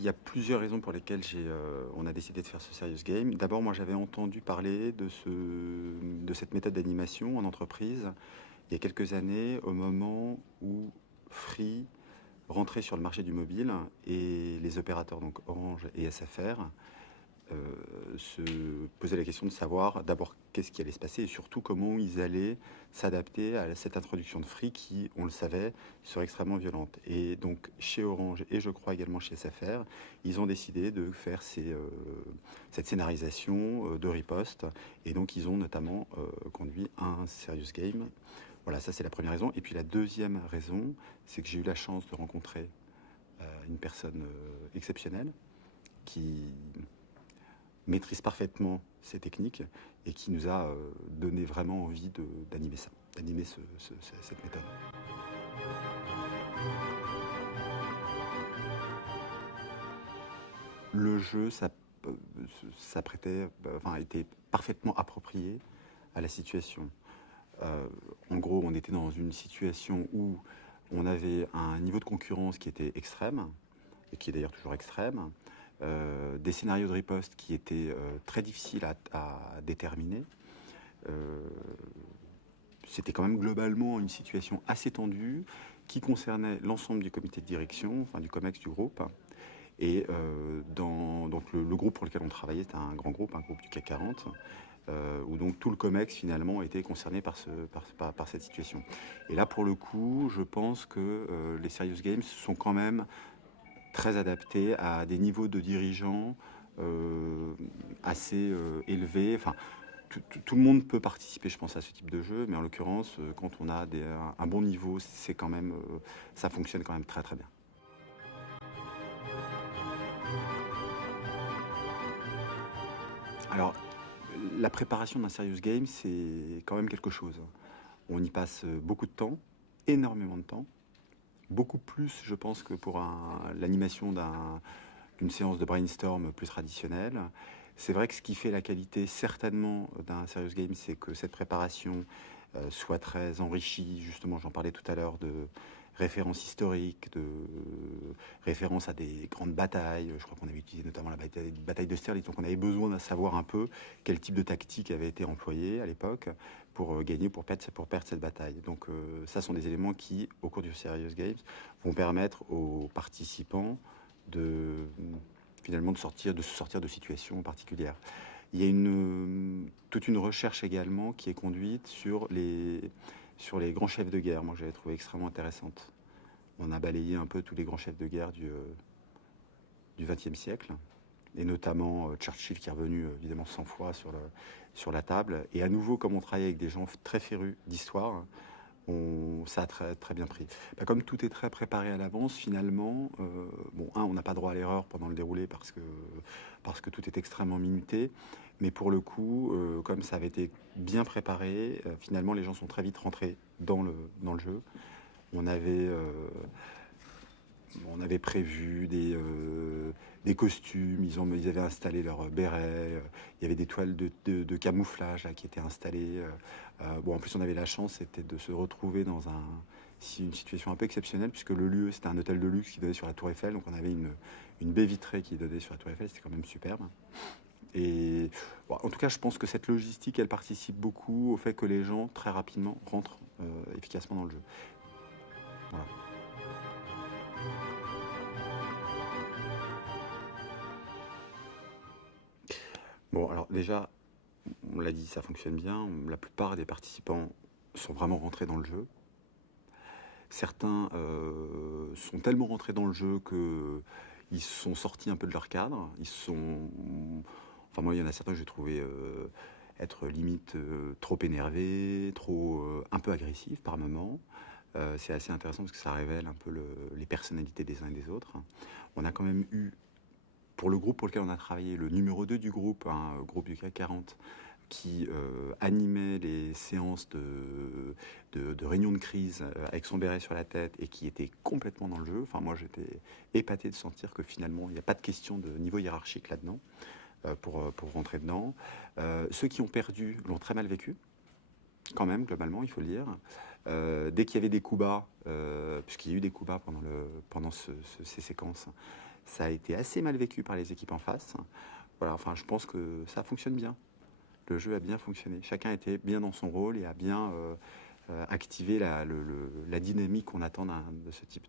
il y a plusieurs raisons pour lesquelles on a décidé de faire ce Serious Game. D'abord, moi, j'avais entendu parler de cette méthode d'animation en entreprise il y a quelques années, au moment où Free rentrait sur le marché du mobile et les opérateurs, donc Orange et SFR, se posaient la question de savoir d'abord qu'est-ce qui allait se passer et surtout comment ils allaient s'adapter à cette introduction de Free qui, on le savait, serait extrêmement violente. Et donc chez Orange et je crois également chez SFR, ils ont décidé de faire cette scénarisation de riposte et donc ils ont notamment conduit un Serious Game. Voilà, ça c'est la première raison. Et puis la deuxième raison, c'est que j'ai eu la chance de rencontrer une personne exceptionnelle qui maîtrise parfaitement ces techniques et qui nous a donné vraiment envie d'animer ça, d'animer cette méthode. Le jeu était parfaitement approprié à la situation. En gros, on était dans une situation où on avait un niveau de concurrence qui était extrême, et qui est d'ailleurs toujours extrême, des scénarios de riposte qui étaient très difficiles à déterminer. C'était quand même globalement une situation assez tendue qui concernait l'ensemble du comité de direction, enfin du COMEX du groupe. Et donc le groupe pour lequel on travaillait, c'était un grand groupe, un groupe du CAC 40, où donc tout le COMEX finalement était concerné par cette situation. Et là pour le coup, je pense que les Serious Games sont quand même très adaptés à des niveaux de dirigeants assez élevés. Enfin, tout le monde peut participer, je pense, à ce type de jeu, mais en l'occurrence, quand on a un bon niveau, c'est quand même, ça fonctionne quand même très très bien. Alors, la préparation d'un serious game, c'est quand même quelque chose. On y passe beaucoup de temps, énormément de temps, beaucoup plus, je pense, que pour l'animation d'une séance de brainstorm plus traditionnelle. C'est vrai que ce qui fait la qualité, certainement, d'un serious game, c'est que cette préparation soit très enrichie. Justement, j'en parlais tout à l'heure de références historiques, de références à des grandes batailles. Je crois qu'on avait utilisé notamment la bataille de Sterling, donc on avait besoin de savoir un peu quel type de tactique avait été employé à l'époque pour gagner, pour perdre cette bataille. Donc ça sont des éléments qui, au cours du Serious Games, vont permettre aux participants de finalement de se sortir de situations particulières. Il y a toute une recherche également qui est conduite sur les grands chefs de guerre. Moi, j'avais trouvé extrêmement intéressante. On a balayé un peu tous les grands chefs de guerre du XXe siècle, et notamment Churchill qui est revenu évidemment 100 fois sur la table. Et à nouveau, comme on travaille avec des gens très férus d'histoire, ça a très, très bien pris. Bah, comme tout est très préparé à l'avance, finalement, on n'a pas droit à l'erreur pendant le déroulé parce que tout est extrêmement minuté. Mais pour le coup, comme ça avait été bien préparé, finalement, les gens sont très vite rentrés dans le jeu. On avait, euh, on avait prévu des costumes, ils avaient installé leurs bérets, il y avait des toiles de camouflage là, qui étaient installées. En plus, on avait la chance, c'était de se retrouver dans une situation un peu exceptionnelle, puisque le lieu, c'était un hôtel de luxe qui donnait sur la Tour Eiffel, donc on avait une baie vitrée qui donnait sur la Tour Eiffel, c'était quand même superbe. Et en tout cas, je pense que cette logistique, elle participe beaucoup au fait que les gens, très rapidement, rentrent efficacement dans le jeu. Voilà. Bon, alors déjà, on l'a dit, ça fonctionne bien. La plupart des participants sont vraiment rentrés dans le jeu. Certains sont tellement rentrés dans le jeu que ils sont sortis un peu de leur cadre. Enfin moi, il y en a certains que j'ai trouvé être limite trop énervés, un peu agressifs par moments. C'est assez intéressant parce que ça révèle un peu les personnalités des uns et des autres. On a quand même eu, pour le groupe pour lequel on a travaillé, le numéro 2 du groupe, un groupe du CAC 40, qui animait les séances de réunion de crise avec son béret sur la tête et qui était complètement dans le jeu. Enfin, moi, j'étais épaté de sentir que finalement, il n'y a pas de question de niveau hiérarchique là-dedans pour rentrer dedans. Ceux qui ont perdu l'ont très mal vécu, quand même, globalement, il faut le dire. Dès qu'il y avait des coups bas, puisqu'il y a eu des coups bas pendant ces séquences, Ça a été assez mal vécu par les équipes en face. Voilà, enfin, je pense que ça fonctionne bien. Le jeu a bien fonctionné. Chacun était bien dans son rôle et a bien activé la dynamique qu'on attend de ce type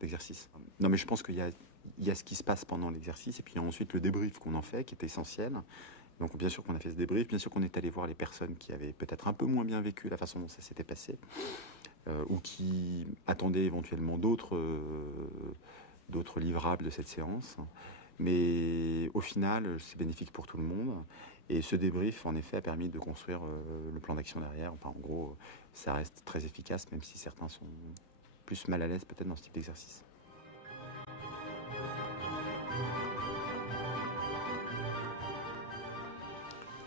d'exercice. Non, mais je pense qu'il y a ce qui se passe pendant l'exercice et puis ensuite le débrief qu'on en fait, qui est essentiel. Donc bien sûr qu'on a fait ce débrief, bien sûr qu'on est allé voir les personnes qui avaient peut-être un peu moins bien vécu la façon dont ça s'était passé, ou qui attendaient éventuellement d'autres livrables de cette séance. Mais au final, c'est bénéfique pour tout le monde. Et ce débrief, en effet, a permis de construire le plan d'action derrière. Enfin, en gros, ça reste très efficace, même si certains sont plus mal à l'aise peut-être dans ce type d'exercice.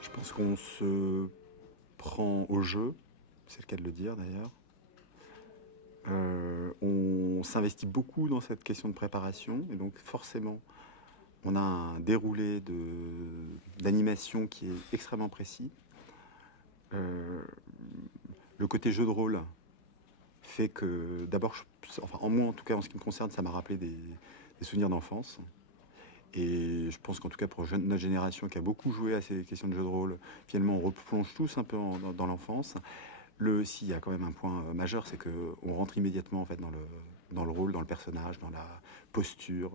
Je pense qu'on se prend au jeu, c'est le cas de le dire d'ailleurs. On s'investit beaucoup dans cette question de préparation, et donc forcément, on a un déroulé d'animation qui est extrêmement précis. Le côté jeu de rôle fait que, d'abord, enfin, en moi en tout cas, en ce qui me concerne, ça m'a rappelé des souvenirs d'enfance. Et je pense qu'en tout cas pour notre génération qui a beaucoup joué à ces questions de jeu de rôle, finalement on replonge tous un peu dans l'enfance. S'il y a quand même un point majeur, c'est qu'on rentre immédiatement en fait dans le rôle, dans le personnage, dans la posture,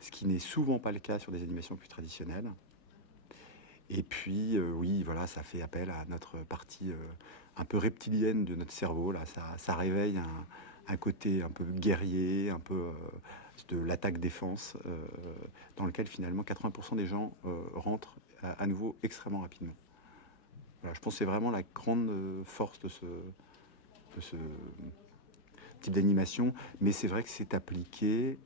ce qui n'est souvent pas le cas sur des animations plus traditionnelles. Et puis oui, voilà, ça fait appel à notre partie un peu reptilienne de notre cerveau. Là, ça réveille un côté un peu guerrier, un peu de l'attaque-défense, dans lequel finalement 80% des gens rentrent à nouveau extrêmement rapidement. Voilà, je pense que c'est vraiment la grande force de ce type d'animation, mais c'est vrai que c'est appliqué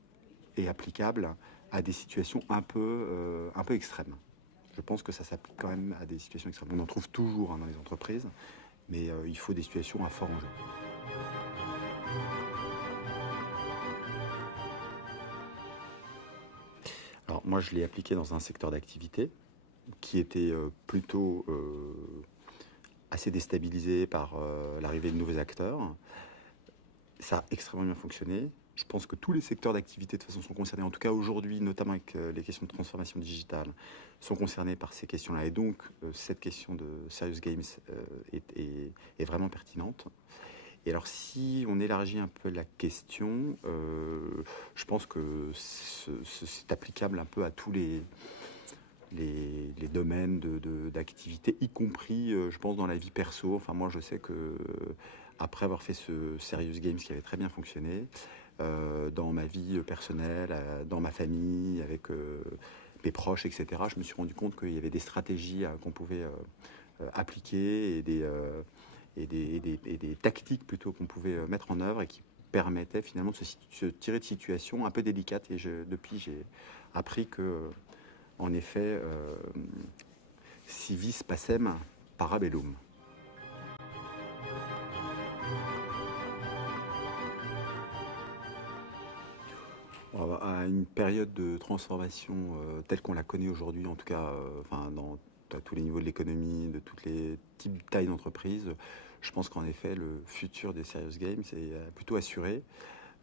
et applicable à des situations un peu extrêmes. Je pense que ça s'applique quand même à des situations extrêmes. On en trouve toujours hein, dans les entreprises, mais il faut des situations à fort enjeu. Alors moi, je l'ai appliqué dans un secteur d'activité qui était plutôt assez déstabilisé par l'arrivée de nouveaux acteurs. Ça a extrêmement bien fonctionné. Je pense que tous les secteurs d'activité de toute façon sont concernés, en tout cas aujourd'hui, notamment avec les questions de transformation digitale, sont concernés par ces questions-là. Et donc, cette question de Serious Games est vraiment pertinente. Et alors, si on élargit un peu la question, je pense que c'est applicable un peu à tous les domaines d'activité, y compris, je pense, dans la vie perso. Enfin, moi, je sais que après avoir fait ce Serious Games qui avait très bien fonctionné, dans ma vie personnelle, dans ma famille, avec mes proches, etc., je me suis rendu compte qu'il y avait des stratégies qu'on pouvait appliquer et des tactiques plutôt qu'on pouvait mettre en œuvre et qui permettaient finalement de se tirer de situations un peu délicates. Et depuis, j'ai appris que, en effet, si vis pacem, parabellum. À une période de transformation telle qu'on la connaît aujourd'hui, en tout cas enfin, à tous les niveaux de l'économie, de tous les types de tailles d'entreprise, je pense qu'en effet, le futur des serious games est plutôt assuré.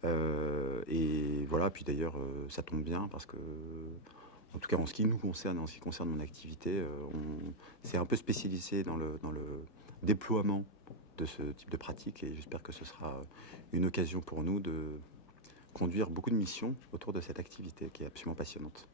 Et voilà, puis d'ailleurs, ça tombe bien parce que, en tout cas en ce qui nous concerne, en ce qui concerne mon activité, on s'est un peu spécialisé dans le déploiement de ce type de pratique et j'espère que ce sera une occasion pour nous de conduire beaucoup de missions autour de cette activité qui est absolument passionnante.